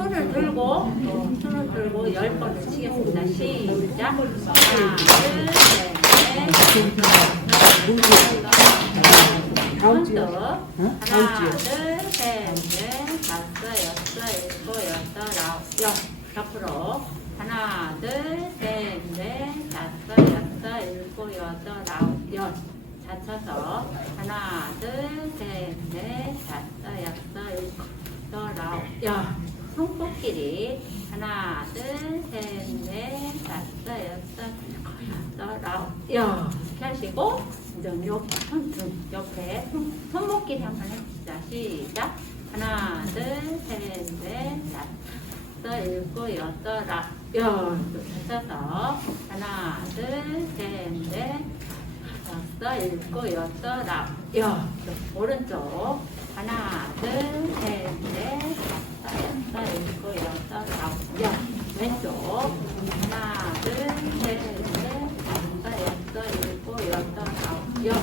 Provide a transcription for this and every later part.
손을 들고 손을 들고 10번 치겠습니다. 시작. 하나, 둘, 셋, 넷, 다음 주에. 하나, 둘, 셋, 넷, 다섯, 여섯, 일곱, 여덟, 아홉, 열. 옆으로. 하나, 둘, 셋, 넷, 다섯, 여섯, 일곱, 여덟, 아홉, 열. 다쳐서 하나, 둘, 셋, 넷, 다섯, 여섯, 일곱, 여덟, 아홉, 열. 손꼽끼리 하나, 둘, 셋, 넷, 다섯, 여섯, 일곱, 여덟, 아홉, 열. 이렇게 하시고 이제 옆에 손목끼리 한번 해봅시다. 시작. 하나, 둘, 셋, 넷, 다섯, 일곱, 여덟, 아홉, 열. 다쳐서 하나, 둘, 셋, 넷, 다섯, 일곱, 여덟, 아홉, 열. 오른쪽 하나, 둘, 셋, 넷, 다섯, 여섯, 일곱, 여덟, 아홉, 열. 왼쪽 하나, 둘, 셋, 넷, 다섯, 여섯, 일곱, 여덟, 아홉, 열.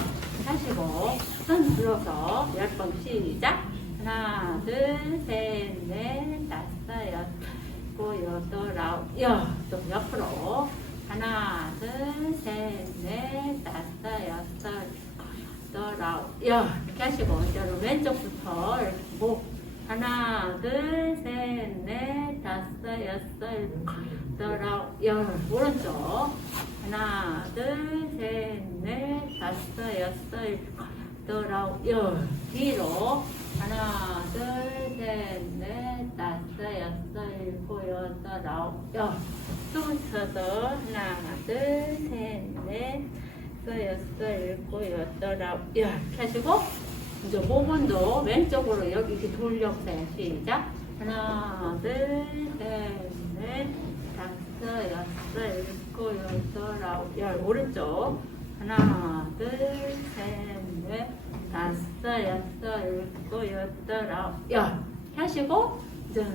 하시고 손 들어서 10번 시작. 하나, 둘, 셋, 넷, 다섯, 여섯, 일곱, 여덟, 아홉, 열. 또 옆으로 하나, 둘, 셋, 넷, 다섯, 여섯, 여덟, 아홉, 열. 이렇게 하시고 이제 왼쪽부터 이렇게 목 하나, 둘, 셋, 넷, 다섯, 여섯, 일곱, 여덟, 아홉, 열. 오른쪽 하나, 둘, 셋, 넷, 다섯, 여섯, 일곱, 여덟, 아홉, 열. 뒤로 하나, 둘, 셋, 넷, 다섯, 여섯, 일곱, 여덟, 아홉, 열. 또 붙여서 하나, 둘, 셋, 넷, 다섯, 여섯, 일곱, 여덟, 아홉, 열. 이렇게 하시고 이제 목은도 왼쪽으로 여기 이렇게 돌려보세요. 시작. 하나, 둘, 셋, 넷, 다섯, 여섯, 일곱, 여덟, 아홉, 열. 오른쪽 하나, 둘, 셋, 넷, 다섯, 여섯, 일곱, 여덟, 아홉, 열. 하시고 이제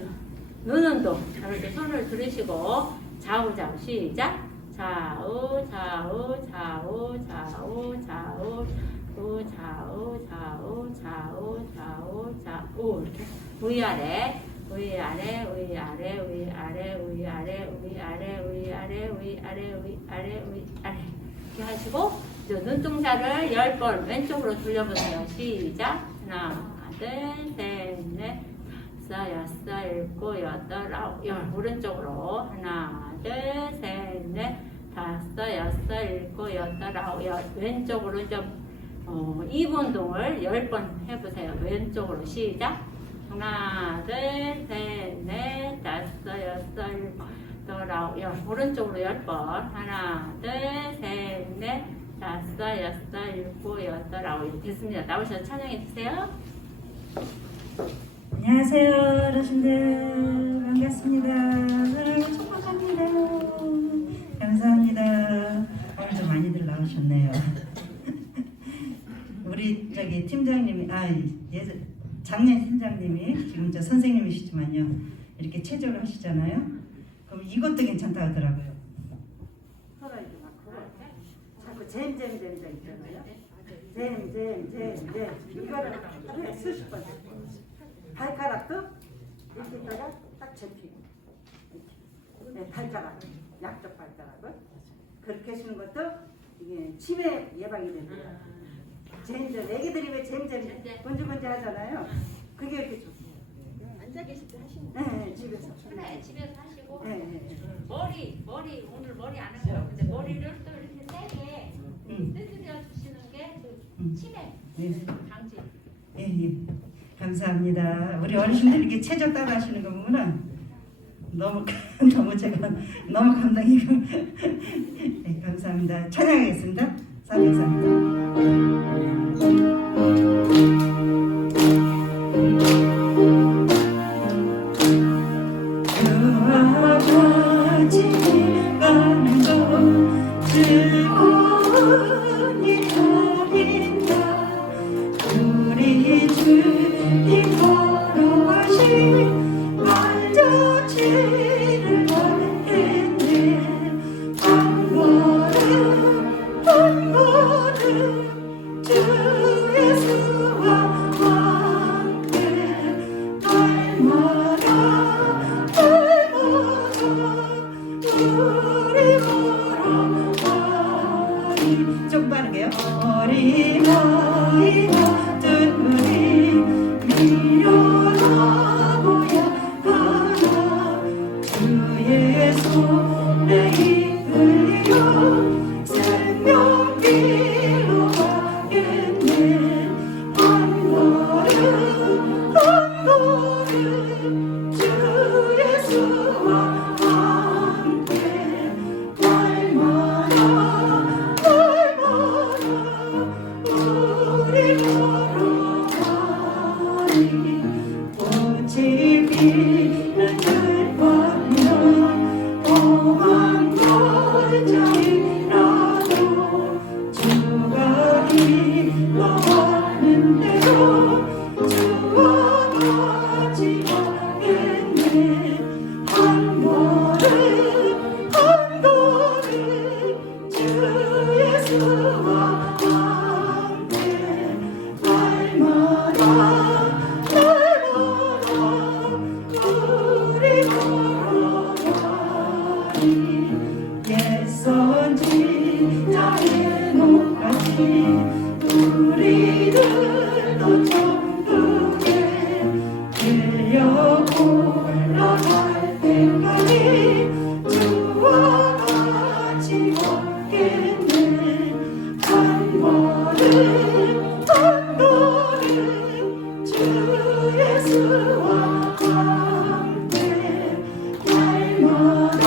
눈운동. 이렇게 손을 들으시고 좌우좌우 시작. 좌우, 좌우, 좌우, 좌우, 좌우, 좌우, 좌우, 좌우, 좌우, 좌우, 좌우. 이렇게 위아래, 위아래, 위아래, 위아래, 위아래, 위아래, 위아래, 위아래, 위아래, 위아래. 이렇게 하시고 이제 눈동자를 10번 왼쪽으로 돌려보세요. 시작. 하나, 둘, 셋, 넷, 다섯, 여섯, 일곱, 여덟, 아홉, 열. 오른쪽으로 하나, 둘, 셋, 넷, 다섯, 여섯, 일곱, 여덟, 아홉, 열. 왼쪽으로 좀 2분 운동을 10번 해보세요. 왼쪽으로 시작. 하나, 둘, 셋, 넷, 다섯, 여섯, 일곱, 여덟, 아홉, 열. 오른쪽으로 10번. 하나, 둘, 셋, 넷, 다섯, 여섯, 일곱, 여덟, 아홉, 열. 됐습니다. 나오셔서 찬양해 주세요. 안녕하세요, 어르신들. 반갑습니다. 오늘 축복합니다. 감사합니다. 오늘도 많이들 나오셨네요. 우리 저기 팀장님이, 작년 팀장님이 지금 저 선생님이시지만요. 이렇게 체조를 하시잖아요. 그럼 이것도 괜찮다 하더라고요. 자꾸 잼잼잼잼 있잖아요. 잼잼잼잼 이거를 하루에 수십 번. 발가락도 이렇게 있다가 딱 접히고. 네, 발가락, 양쪽 발가락을 그렇게 하시는 것도 이게 치매 예방이 되고요. 잼잼, 애기들이 왜 잼잼 건지건지 하잖아요. 그게 이렇게 좋습니다. 앉아 계실 때 하시는 네, 집에서. 그래, 집에서 하시고 네. 머리 오늘 머리 안 한 거예요. 근데 머리를 또 이렇게 세게 두드려 주시는 게 그 치매 네. 방지. 예. 감사합니다. 우리 어르신들 이렇게 체조 따라 하시는 거 보면은 너무 제가 너무 감동이고 네, 감사합니다. 찬양하겠습니다. 감사합니다. 우리는 율법이나 험한 걸자이라도 주가 일러하는 대로 주와 같이 걷겠네. 한 걸음 한 걸음 주 예수와 함께 날마다 날마다 우리 걸어가리. 옛선지자의 노같이 우리들도 천국에 들려 올라갈 때까지 주와 같이 걷겠네. 한 걸음 한 걸음 주 예수와 함께 날마다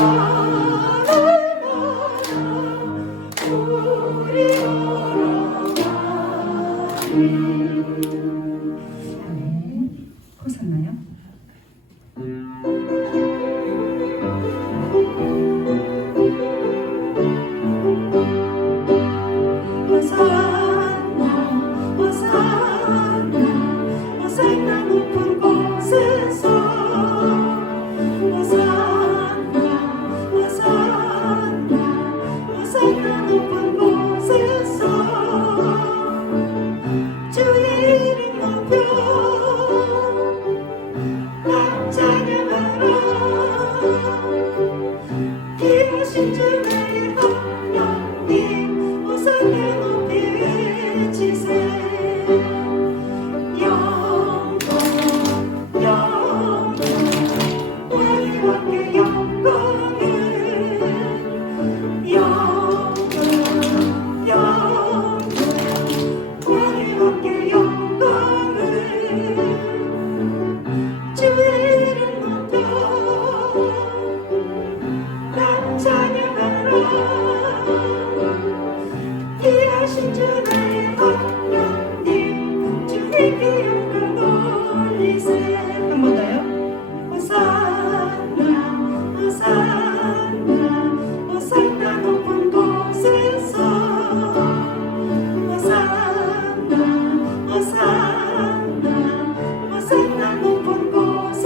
날마다 우리 걸어가리. 코 샀나요? 호산나 호산나 호산나 높은 곳에서 호산나 호산나 호산나 높은 곳에서 주의 이름 높여 나 찬양하라. 귀하신 주 나의 하나님 호산나 높이 외치세. 영광 영광 왕의 영광을 영광 영광 왕의 영광을 주의 이름 높여 난 찬양하라. 귀하신 주 나의 하나님 주님께 영광 돌리세. 한 번 더요. 호산나 호산나 호산나 높은 곳에서 호산나 호산나 호산나 높은 곳에서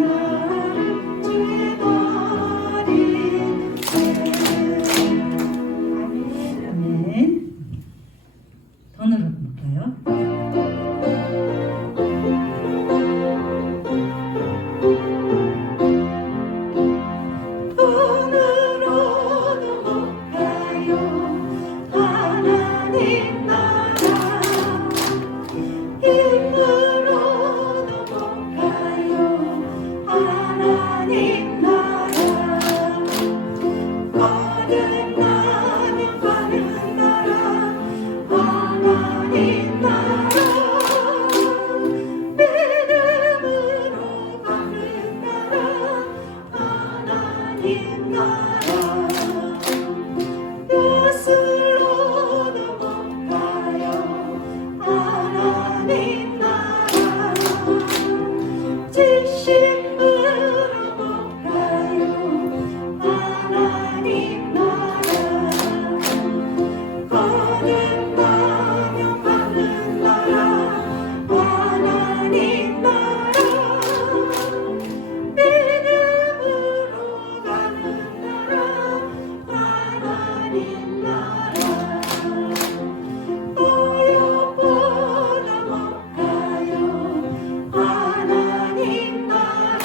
나를 주의 버린 아멘. 돈으로 볼까요? 돈으로도 못 가요 하나님 나라 힘으로도 못 가요 하나님 나라 거듭나면 가는 나라 하나님 나라 믿음으로 가는 나라 하나님 나라 벼슬로도 못 가요 하나님 나라 지식으로 못 가요 하나님 나라 거듭나면 가는 나라 하나님 나라 믿음으로 가는 나라 하나님 나라 보여보다 못 가요 하나님 나라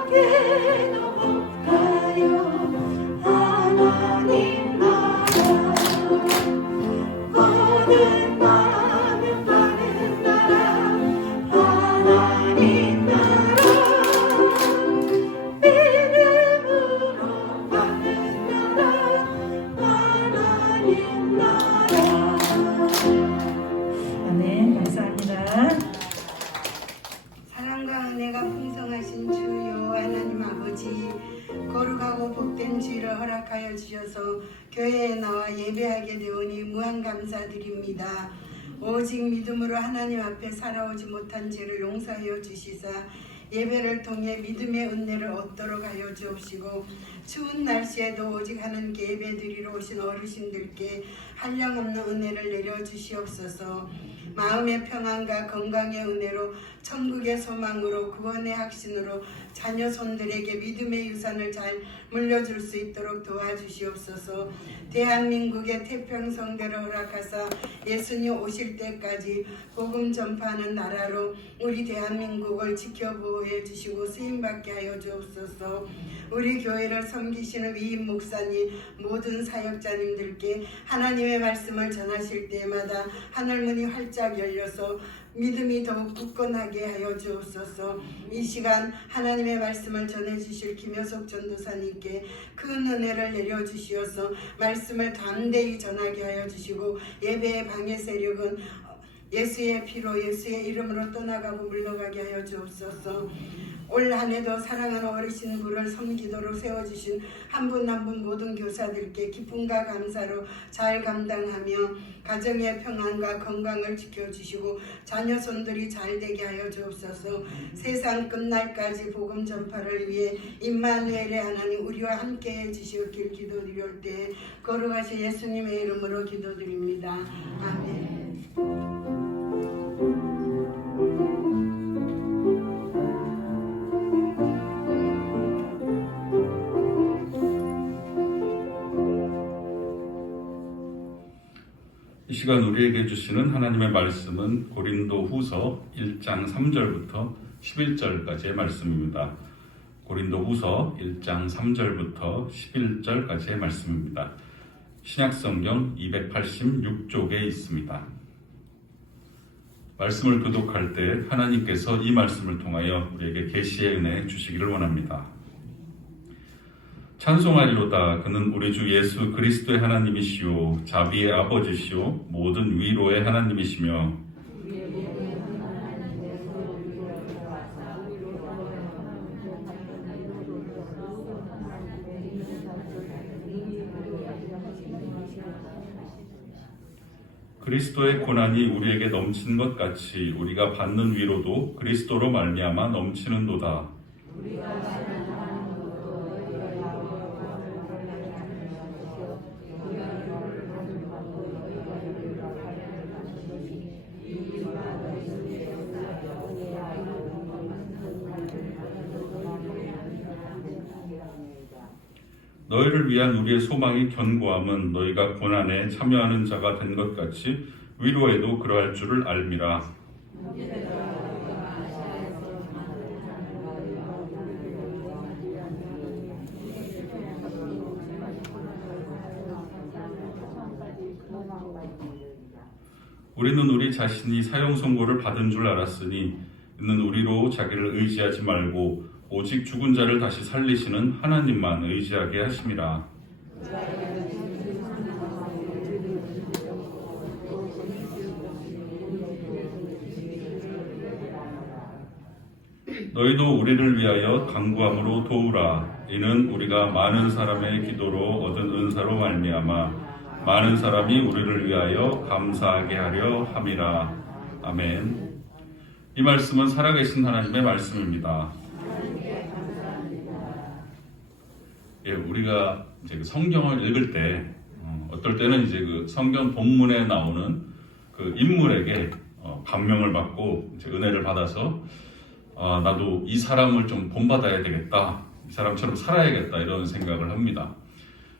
깜짝해도 못 가요 하나님 나라 거듭나면 가는 나라 하나님 나라 믿음으로 가는 나라 하나님 나라 아멘. 감사합니다. 사랑과 은혜가 풍성하신 주요 하나님 아버지, 거룩하고 복된 주일을 허락하여 주셔서 교회에 나와 예배하게 되오니 무한 감사드립니다. 오직 믿음으로 하나님 앞에 살아오지 못한 죄를 용서하여 주시사 예배를 통해 믿음의 은혜를 얻도록 하여 주옵시고, 추운 날씨에도 오직 하나님께 예배드리러 오신 어르신들께 한량없는 은혜를 내려 주시옵소서. 마음의 평안과 건강의 은혜로 천국의 소망으로 구원의 확신으로 자녀 손들에게 믿음의 유산을 잘 물려줄 수 있도록 도와주시옵소서. 대한민국의 태평성대를 허락하사 예수님 오실 때까지 복음 전파하는 나라로 우리 대한민국을 지켜보호해 주시고 쓰임받게 하여 주옵소서. 우리 교회를 섬기시는 위임 목사님, 모든 사역자님들께 하나님의 말씀을 전하실 때마다 하늘문이 활짝 열려서 믿음이 더욱 굳건하게 하여 주옵소서. 이 시간 하나님의 말씀을 전해주실 김효석 전도사님께 큰 은혜를 내려주시어서 말씀을 담대히 전하게 하여 주시고, 예배의 방해 세력은 예수의 피로 예수의 이름으로 떠나가고 물러가게 하여 주옵소서. 올 한해도 사랑하는 어르신부를 섬기도록 세워주신 한 분 한 분 모든 교사들께 기쁨과 감사로 잘 감당하며 가정의 평안과 건강을 지켜주시고 자녀 손들이 잘 되게 하여 주옵소서. 세상 끝날까지 복음 전파를 위해 임마누엘의 하나님 우리와 함께 해주시옵길 기도드릴 때 거룩하신 예수님의 이름으로 기도드립니다. 아멘. 이 시간 우리에게 주시는 하나님의 말씀은 고린도 후서 1장 3절부터 11절까지의 말씀입니다. 고린도 후서 1장 3절부터 11절까지의 말씀입니다. 신약성경 286쪽에 있습니다. 말씀을 교독할 때 하나님께서 이 말씀을 통하여 우리에게 계시의 은혜 주시기를 원합니다. 찬송하리로다. 그는 우리 주 예수 그리스도의 하나님이시오, 자비의 아버지시오, 모든 위로의 하나님이시며 그리스도의 고난이 우리에게 넘친 것 같이 우리가 받는 위로도 그리스도로 말미암아 넘치는도다. 너희를 위한 우리의 소망이 견고함은 너희가 고난에 참여하는 자가 된 것 같이 위로에도 그러할 줄을 알미라. 우리는 우리 자신이 사형 선고를 받은 줄 알았으니 이는 우리로 자기를 의지하지 말고 오직 죽은 자를 다시 살리시는 하나님만 의지하게 하심이라. 너희도 우리를 위하여 간구함으로 도우라. 이는 우리가 많은 사람의 기도로 얻은 은사로 말미암아 많은 사람이 우리를 위하여 감사하게 하려 함이라. 아멘. 이 말씀은 살아계신 하나님의 말씀입니다. 예, 우리가 이제 그 성경을 읽을 때 어떨 때는 이제 그 성경 본문에 나오는 그 인물에게 감명을 받고 이제 은혜를 받아서 나도 이 사람을 좀 본받아야 되겠다, 이 사람처럼 살아야겠다 이런 생각을 합니다.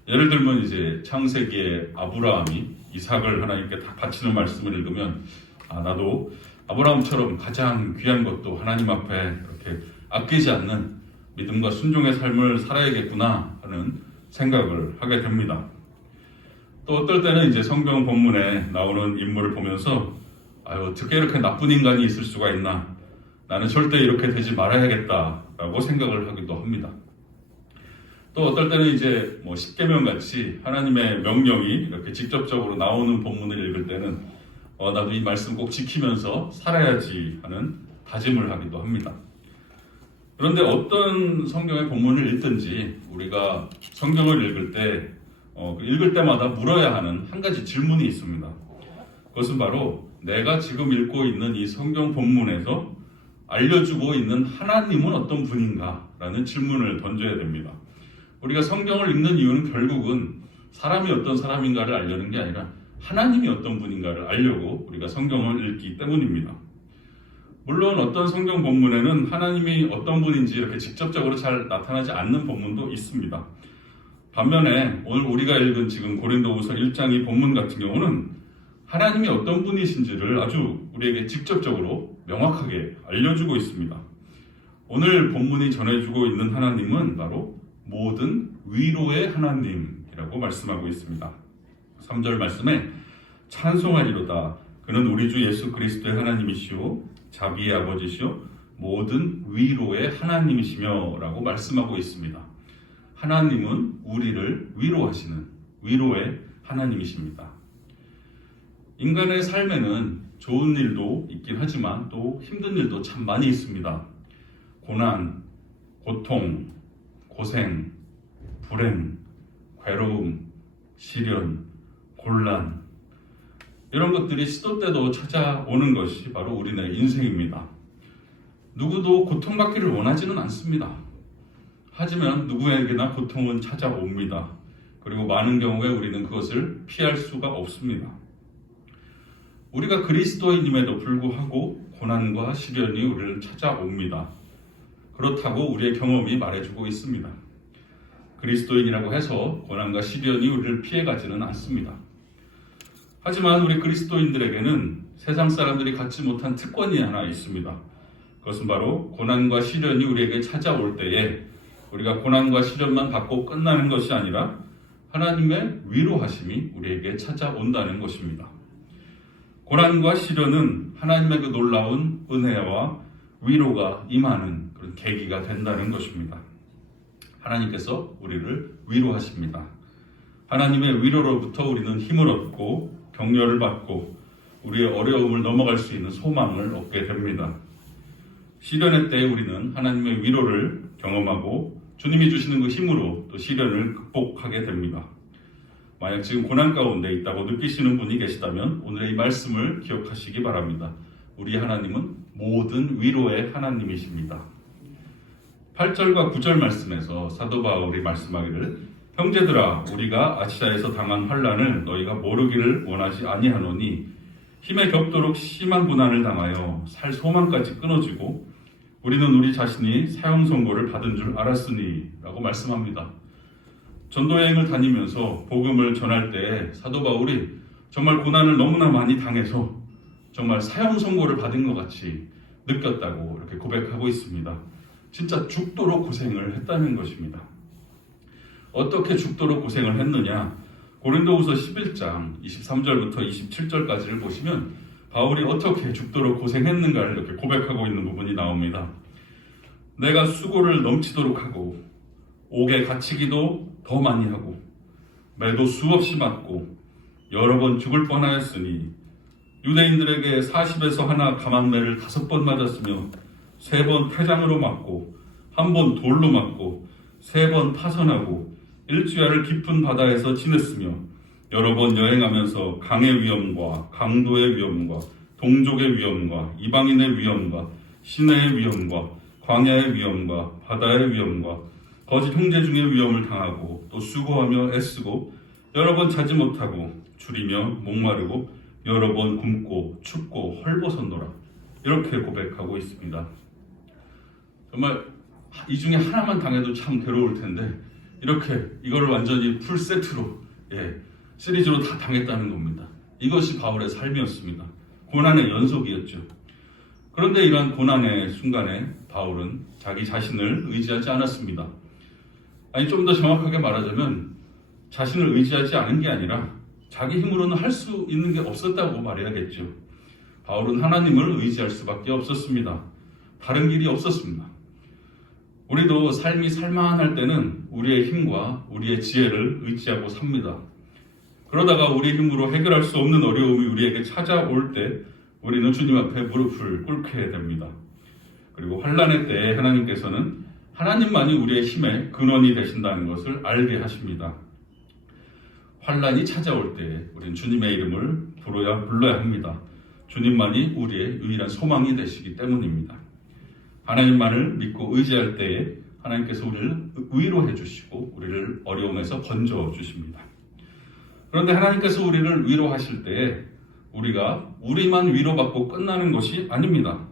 예를 들면 이제 창세기에 아브라함이 이삭을 하나님께 다 바치는 말씀을 읽으면 나도 아브라함처럼 가장 귀한 것도 하나님 앞에 이렇게 아끼지 않는 믿음과 순종의 삶을 살아야겠구나 하는 생각을 하게 됩니다. 또 어떨 때는 이제 성경 본문에 나오는 인물을 보면서 어떻게 이렇게 나쁜 인간이 있을 수가 있나, 나는 절대 이렇게 되지 말아야겠다라고 생각을 하기도 합니다. 또 어떨 때는 이제 십계명 같이 하나님의 명령이 이렇게 직접적으로 나오는 본문을 읽을 때는 나도 이 말씀 꼭 지키면서 살아야지 하는 다짐을 하기도 합니다. 그런데 어떤 성경의 본문을 읽든지 우리가 성경을 읽을 때 읽을 때마다 물어야 하는 한 가지 질문이 있습니다. 그것은 바로 내가 지금 읽고 있는 이 성경 본문에서 알려주고 있는 하나님은 어떤 분인가? 라는 질문을 던져야 됩니다. 우리가 성경을 읽는 이유는 결국은 사람이 어떤 사람인가를 알려는 게 아니라 하나님이 어떤 분인가를 알려고 우리가 성경을 읽기 때문입니다. 물론 어떤 성경 본문에는 하나님이 어떤 분인지 이렇게 직접적으로 잘 나타나지 않는 본문도 있습니다. 반면에 오늘 우리가 읽은 지금 고린도후서 1장 이 본문 같은 경우는 하나님이 어떤 분이신지를 아주 우리에게 직접적으로 명확하게 알려주고 있습니다. 오늘 본문이 전해주고 있는 하나님은 바로 모든 위로의 하나님이라고 말씀하고 있습니다. 3절 말씀에 찬송하리로다. 그는 우리 주 예수 그리스도의 하나님이시오 자비의 아버지시오 모든 위로의 하나님이시며 라고 말씀하고 있습니다. 하나님은 우리를 위로하시는 위로의 하나님이십니다. 인간의 삶에는 좋은 일도 있긴 하지만 또 힘든 일도 참 많이 있습니다. 고난, 고통, 고생, 불행, 괴로움, 시련, 곤란 이런 것들이 시도 때도 찾아오는 것이 바로 우리네 인생입니다. 누구도 고통받기를 원하지는 않습니다. 하지만 누구에게나 고통은 찾아옵니다. 그리고 많은 경우에 우리는 그것을 피할 수가 없습니다. 우리가 그리스도인임에도 불구하고 고난과 시련이 우리를 찾아옵니다. 그렇다고 우리의 경험이 말해주고 있습니다. 그리스도인이라고 해서 고난과 시련이 우리를 피해가지는 않습니다. 하지만 우리 그리스도인들에게는 세상 사람들이 갖지 못한 특권이 하나 있습니다. 그것은 바로 고난과 시련이 우리에게 찾아올 때에 우리가 고난과 시련만 받고 끝나는 것이 아니라 하나님의 위로하심이 우리에게 찾아온다는 것입니다. 고난과 시련은 하나님의 그 놀라운 은혜와 위로가 임하는 그런 계기가 된다는 것입니다. 하나님께서 우리를 위로하십니다. 하나님의 위로로부터 우리는 힘을 얻고 격려를 받고 우리의 어려움을 넘어갈 수 있는 소망을 얻게 됩니다. 시련의 때에 우리는 하나님의 위로를 경험하고 주님이 주시는 그 힘으로 또 시련을 극복하게 됩니다. 만약 지금 고난 가운데 있다고 느끼시는 분이 계시다면 오늘의 이 말씀을 기억하시기 바랍니다. 우리 하나님은 모든 위로의 하나님이십니다. 8절과 9절 말씀에서 사도 바울이 말씀하기를 형제들아 우리가 아시아에서 당한 환난을 너희가 모르기를 원하지 아니하노니 힘에 겹도록 심한 고난을 당하여 살 소망까지 끊어지고 우리는 우리 자신이 사형 선고를 받은 줄 알았으니 라고 말씀합니다. 전도 여행을 다니면서 복음을 전할 때 사도 바울이 정말 고난을 너무나 많이 당해서 정말 사형 선고를 받은 것 같이 느꼈다고 이렇게 고백하고 있습니다. 진짜 죽도록 고생을 했다는 것입니다. 어떻게 죽도록 고생을 했느냐? 고린도후서 11장 23절부터 27절까지를 보시면 바울이 어떻게 죽도록 고생했는가를 이렇게 고백하고 있는 부분이 나옵니다. 내가 수고를 넘치도록 하고 옥에 갇히기도 더 많이 하고 매도 수없이 맞고 여러 번 죽을 뻔하였으니 유대인들에게 40에서 하나 감한매를 5번 맞았으며 3번 폐장으로 맞고 1번 돌로 맞고 3번 파선하고 일주야를 깊은 바다에서 지냈으며 여러 번 여행하면서 강의 위험과 강도의 위험과 동족의 위험과 이방인의 위험과 시내의 위험과 광야의 위험과 바다의 위험과 거짓 형제 중의 위험을 당하고 또 수고하며 애쓰고 여러 번 자지 못하고 줄이며 목마르고 여러 번 굶고 춥고 헐벗었노라 이렇게 고백하고 있습니다. 정말 이 중에 하나만 당해도 참 괴로울 텐데 이렇게 이걸 완전히 풀 세트로 시리즈로 다 당했다는 겁니다. 이것이 바울의 삶이었습니다. 고난의 연속이었죠. 그런데 이러한 고난의 순간에 바울은 자기 자신을 의지하지 않았습니다. 아니 좀 더 정확하게 말하자면 자신을 의지하지 않은 게 아니라 자기 힘으로는 할 수 있는 게 없었다고 말해야겠죠. 바울은 하나님을 의지할 수밖에 없었습니다. 다른 길이 없었습니다. 우리도 삶이 살만할 때는 우리의 힘과 우리의 지혜를 의지하고 삽니다. 그러다가 우리 힘으로 해결할 수 없는 어려움이 우리에게 찾아올 때 우리는 주님 앞에 무릎을 꿇게 됩니다. 그리고 환난의 때에 하나님께서는 하나님만이 우리의 힘의 근원이 되신다는 것을 알게 하십니다. 환난이 찾아올 때 우리는 주님의 이름을 불러야 합니다. 주님만이 우리의 유일한 소망이 되시기 때문입니다. 하나님만을 믿고 의지할 때에 하나님께서 우리를 위로해 주시고 우리를 어려움에서 건져 주십니다. 그런데 하나님께서 우리를 위로하실 때에 우리가 우리만 위로받고 끝나는 것이 아닙니다.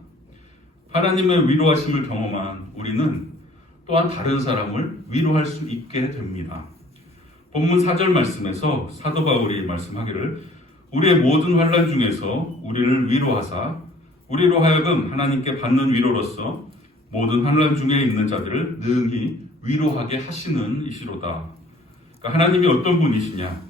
하나님의 위로하심을 경험한 우리는 또한 다른 사람을 위로할 수 있게 됩니다. 본문 4절 말씀에서 사도 바울이 말씀하기를 우리의 모든 환난 중에서 우리를 위로하사 우리로 하여금 하나님께 받는 위로로서 모든 환난 중에 있는 자들을 능히 위로하게 하시는 이시로다. 그러니까 하나님이 어떤 분이시냐?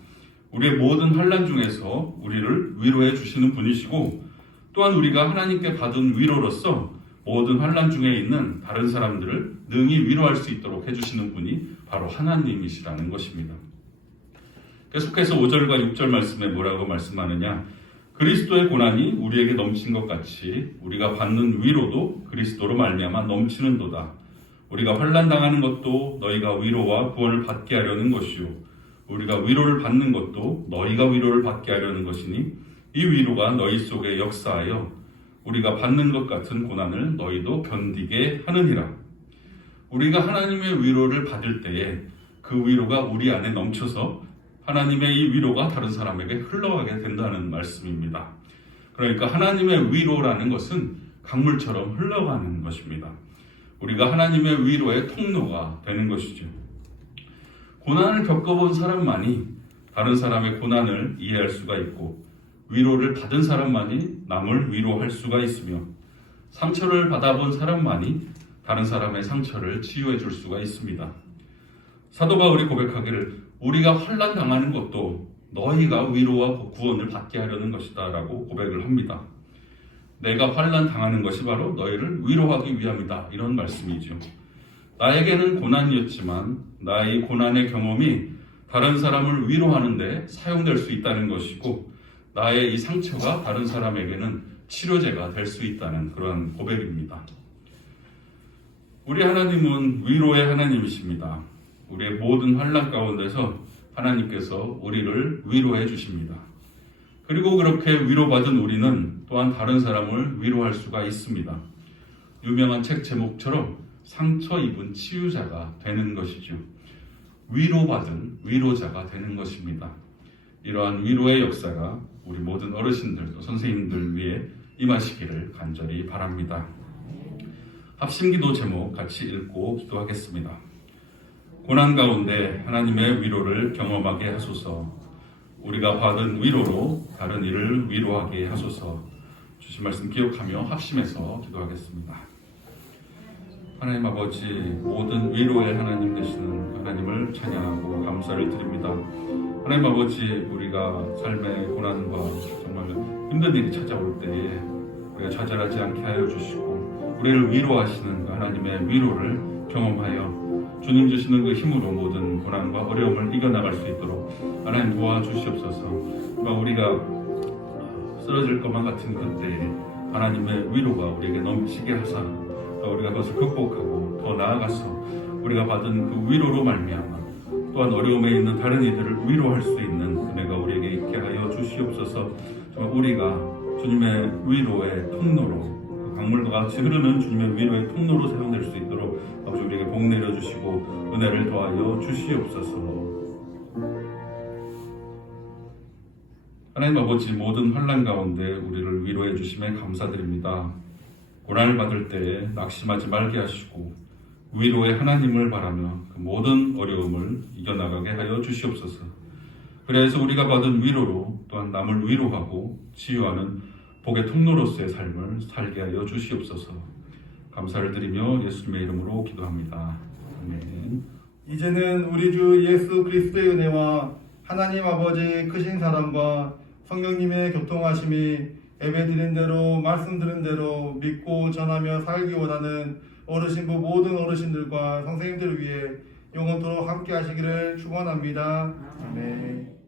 우리의 모든 환난 중에서 우리를 위로해 주시는 분이시고 또한 우리가 하나님께 받은 위로로서 모든 환난 중에 있는 다른 사람들을 능히 위로할 수 있도록 해주시는 분이 바로 하나님이시라는 것입니다. 계속해서 5절과 6절 말씀에 뭐라고 말씀하느냐? 그리스도의 고난이 우리에게 넘친 것 같이 우리가 받는 위로도 그리스도로 말미암아 넘치는도다. 우리가 환난 당하는 것도 너희가 위로와 구원을 받게 하려는 것이요 우리가 위로를 받는 것도 너희가 위로를 받게 하려는 것이니 이 위로가 너희 속에 역사하여 우리가 받는 것 같은 고난을 너희도 견디게 하느니라. 우리가 하나님의 위로를 받을 때에 그 위로가 우리 안에 넘쳐서 하나님의 이 위로가 다른 사람에게 흘러가게 된다는 말씀입니다. 그러니까 하나님의 위로라는 것은 강물처럼 흘러가는 것입니다. 우리가 하나님의 위로의 통로가 되는 것이죠. 고난을 겪어본 사람만이 다른 사람의 고난을 이해할 수가 있고 위로를 받은 사람만이 남을 위로할 수가 있으며 상처를 받아본 사람만이 다른 사람의 상처를 치유해 줄 수가 있습니다. 사도 바울이 고백하기를 우리가 환난 당하는 것도 너희가 위로와 구원을 받게 하려는 것이다 라고 고백을 합니다. 내가 환난 당하는 것이 바로 너희를 위로하기 위함이다 이런 말씀이죠. 나에게는 고난이었지만 나의 고난의 경험이 다른 사람을 위로하는 데 사용될 수 있다는 것이고 나의 이 상처가 다른 사람에게는 치료제가 될 수 있다는 그런 고백입니다. 우리 하나님은 위로의 하나님이십니다. 우리의 모든 환난 가운데서 하나님께서 우리를 위로해 주십니다. 그리고 그렇게 위로받은 우리는 또한 다른 사람을 위로할 수가 있습니다. 유명한 책 제목처럼 상처 입은 치유자가 되는 것이죠. 위로받은 위로자가 되는 것입니다. 이러한 위로의 역사가 우리 모든 어르신들 또 선생님들 위해 임하시기를 간절히 바랍니다. 합심기도 제목 같이 읽고 기도하겠습니다. 고난 가운데 하나님의 위로를 경험하게 하소서. 우리가 받은 위로로 다른 이를 위로하게 하소서. 주신 말씀 기억하며 합심해서 기도하겠습니다. 하나님 아버지, 모든 위로의 하나님 되시는 하나님을 찬양하고 감사를 드립니다. 하나님 아버지, 우리가 삶의 고난과 정말 힘든 일이 찾아올 때에 우리가 좌절하지 않게 하여 주시고 우리를 위로하시는 그 하나님의 위로를 경험하여 주님 주시는 그 힘으로 모든 고난과 어려움을 이겨나갈 수 있도록 하나님 도와주시옵소서. 우리가 쓰러질 것만 같은 그때에 하나님의 위로가 우리에게 넘치게 하사 우리가 그것을 극복하고 더 나아가서 우리가 받은 그 위로로 말미암아 또한 어려움에 있는 다른 이들을 위로할 수 있는 은혜가 우리에게 있게 하여 주시옵소서. 정말 우리가 주님의 위로의 통로로 강물과 같이 흐르는 주님의 위로의 통로로 사용될 수 있도록 아버지 우리에게 복 내려주시고 은혜를 더하여 주시옵소서. 하나님 아버지, 모든 환난 가운데 우리를 위로해 주심에 감사드립니다. 고난을 받을 때에 낙심하지 말게 하시고 위로의 하나님을 바라며 그 모든 어려움을 이겨나가게 하여 주시옵소서. 그래서 우리가 받은 위로로 또한 남을 위로하고 치유하는 복의 통로로서의 삶을 살게 하여 주시옵소서. 감사를 드리며 예수님의 이름으로 기도합니다. 아멘. 이제는 우리 주 예수 그리스도의 은혜와 하나님 아버지의 크신 사랑과 성령님의 교통하심이 예배드린 대로 말씀드린 대로 믿고 전하며 살기 원하는 어르신부 모든 어르신들과 선생님들을 위해 영원토록 함께 하시기를 축원합니다. 아멘.